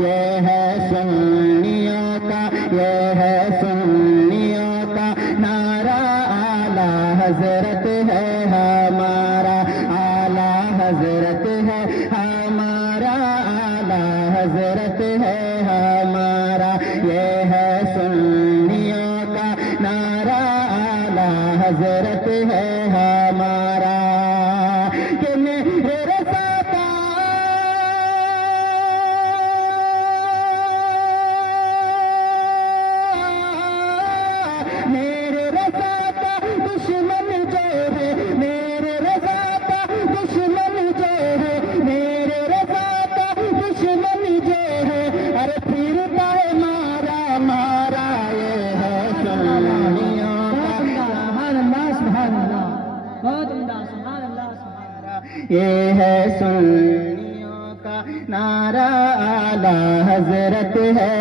ये है सुन्नियों का, ये है सुन्नियों का नारा। आला हजरत है हमारा, आला हजरत है हमारा, आला हजरत है हमारा। ये है सुन्नियों का नारा, आला हजरत है हमारा। कि मेरे रज़ा का मेरे रज़ा का दुश्मन जो है, मेरे रज़ा का दुश्मन जो है, मेरे रज़ा का दुश्मन जो है, अरे फिरता है मारा मारा। ये है सुन्नियों का, ये है सुन्नियों का नारा। आला हजरत है